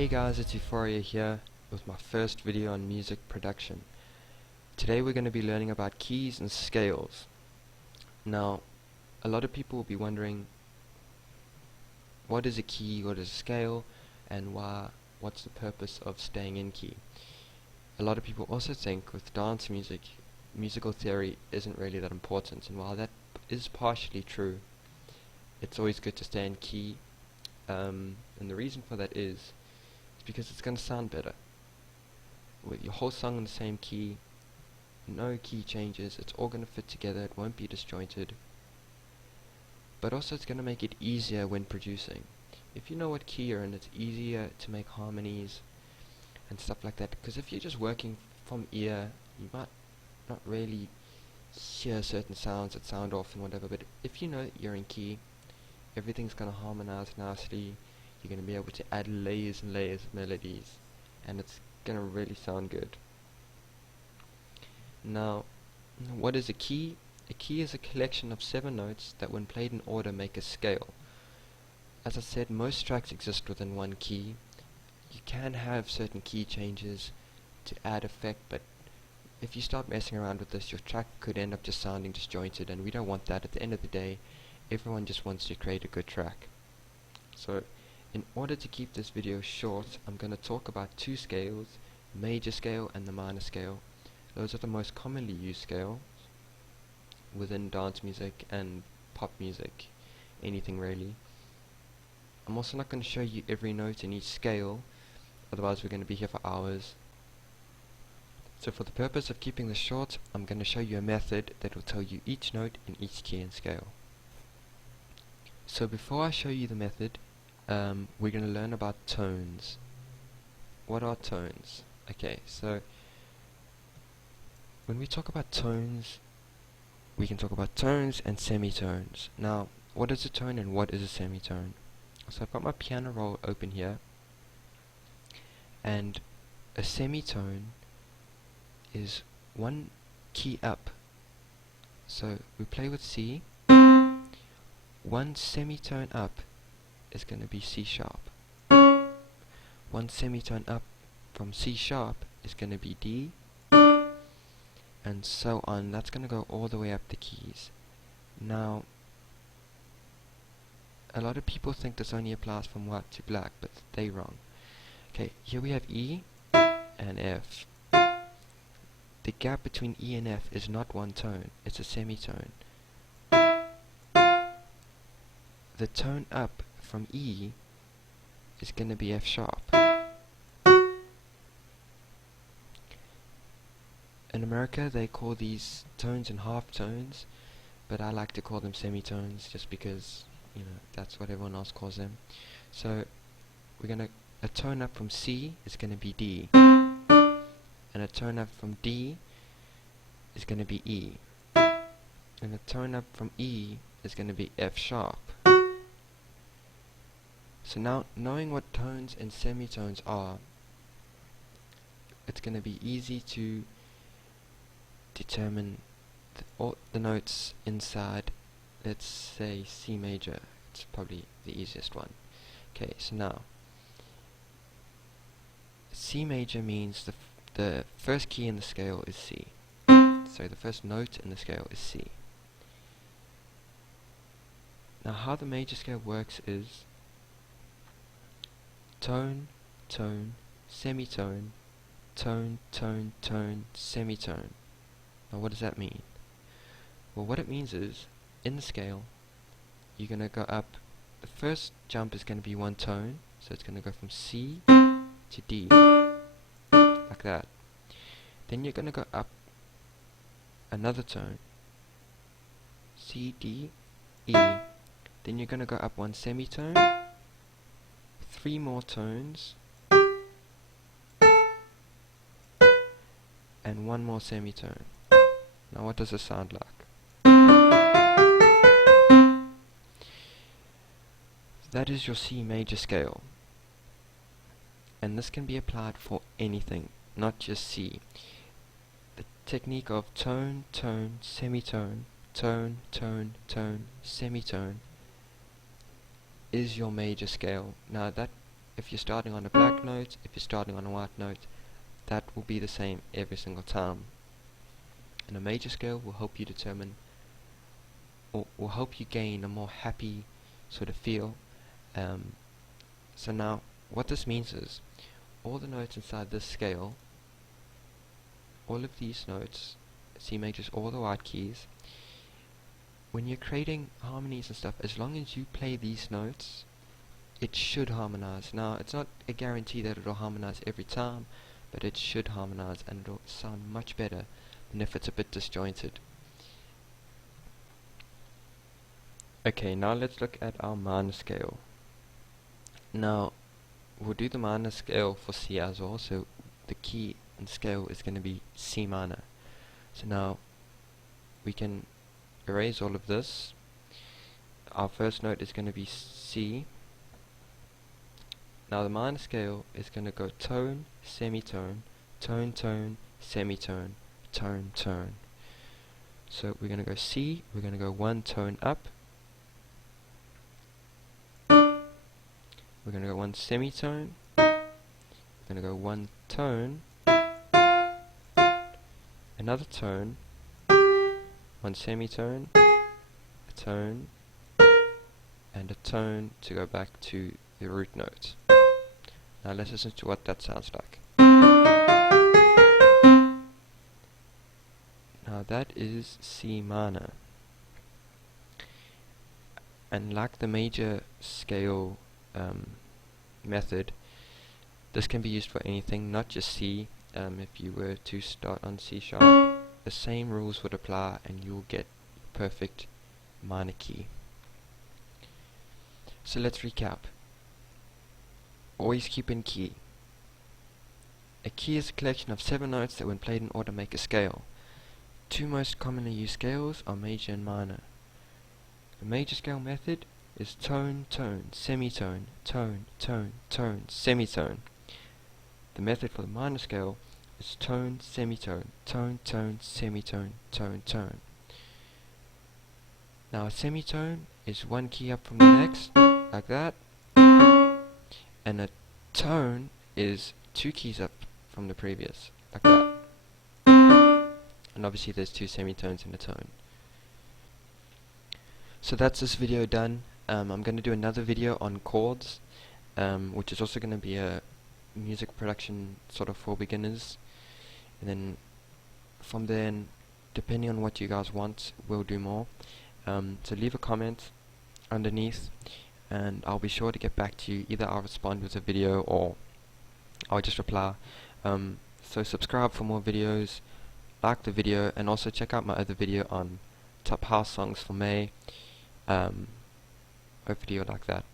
Hey guys, it's Euphoria here with my first video on music production. Today we're going to be learning about keys and scales. Now, a lot of people will be wondering, what is a key, what is a scale, and what's the purpose of staying in key? A lot of people also think with dance music, musical theory isn't really that important, and while that is partially true, it's always good to stay in key, and the reason for that is because it's going to sound better. With your whole song in the same key, no key changes, it's all going to fit together, it won't be disjointed. But also it's going to make it easier when producing. If you know what key you're in, it's easier to make harmonies and stuff like that. Because if you're just working from ear, you might not really hear certain sounds that sound off and whatever. But if you know that you're in key, everything's going to harmonize nicely. You're going to be able to add layers and layers of melodies, and it's going to really sound good. Now, what is a key? A key is a collection of 7 notes that when played in order make a scale. As I said, most tracks exist within one key. You can have certain key changes to add effect, but if you start messing around with this, your track could end up just sounding disjointed, and we don't want that. At the end of the day, everyone just wants to create a good track. So, in order to keep this video short, I'm going to talk about 2 scales, major scale and the minor scale. Those are the most commonly used scales within dance music and pop music, anything really. I'm also not going to show you every note in each scale, otherwise we're going to be here for hours. So for the purpose of keeping this short, I'm going to show you a method that will tell you each note in each key and scale. So before I show you the method, we're going to learn about tones. What are tones? Okay, so when we talk about tones, we can talk about tones and semitones. Now, what is a tone and what is a semitone? So I've got my piano roll open here, and a semitone is one key up. So we play with C, one semitone up is going to be C sharp. One semitone up from C sharp is going to be D, and so on. That's going to go all the way up the keys. Now, a lot of people think this only applies from white to black, but they're wrong. Okay, here we have E and F. The gap between E and F is not one tone, it's a semitone. The tone up from E is going to be F sharp. In America they call these tones and half tones, but I like to call them semitones just because, you know, that's what everyone else calls them. So a tone up from C is going to be D, and a tone up from D is going to be E, and a tone up from E is going to be F sharp. So now, knowing what tones and semitones are, it's going to be easy to determine all the notes inside, let's say C major. It's probably the easiest one. Okay, so now, C major means the first key in the scale is C. So the first note in the scale is C. Now how the major scale works is tone, tone, semitone, tone, tone, tone, semitone. Now what does that mean? Well, what it means is, in the scale, you're going to go up, the first jump is going to be one tone, so it's going to go from C to D, like that. Then you're going to go up another tone, C, D, E. Then you're going to go up one semitone, 3 more tones, and 1 more semitone. Now what does this sound like? That is your C major scale. And this can be applied for anything, not just C. The technique of tone, tone, semitone, tone, tone, tone, semitone is your major scale. Now that if you're starting on a black note, if you're starting on a white note, that will be the same every single time. And a major scale will help you determine, or will help you gain a more happy sort of feel. So now, what this means is, all the notes inside this scale, all of these notes, C majors, all the white keys, when you're creating harmonies and stuff, as long as you play these notes, it should harmonize. Now, it's not a guarantee that it'll harmonize every time, but it should harmonize, and it'll sound much better than if it's a bit disjointed. Okay, now let's look at our minor scale. Now, we'll do the minor scale for C as well, so the key and scale is going to be C minor. So now, we can erase all of this. Our first note is going to be C. Now the minor scale is going to go tone, semitone, tone, tone, semitone, tone, tone. So we're going to go C, we're going to go one tone up, we're going to go one semitone, we're going to go one tone, another tone, one semitone, a tone, and a tone to go back to the root note. Now let's listen to what that sounds like. Now that is C minor. And like the major scale method, this can be used for anything, not just C. If you were to start on C sharp, the same rules would apply and you'll get perfect minor key. So let's recap. Always keep in key. A key is a collection of 7 notes that when played in order make a scale. Two most commonly used scales are major and minor. The major scale method is tone, tone, semitone, tone, tone, tone, semitone. The method for the minor scale is tone, semitone, tone, tone, semitone, tone, tone. Now a semitone is one key up from the next, like that, and a tone is 2 keys up from the previous, like that. And obviously there's 2 semitones in a tone. So that's this video done. I'm going to do another video on chords, which is also going to be a music production sort of for beginners. And then from then, depending on what you guys want, we'll do more. So leave a comment underneath, and I'll be sure to get back to you. Either I'll respond with a video or I'll just reply. So subscribe for more videos, like the video, and also check out my other video on top house songs for May. Hopefully you'll like that.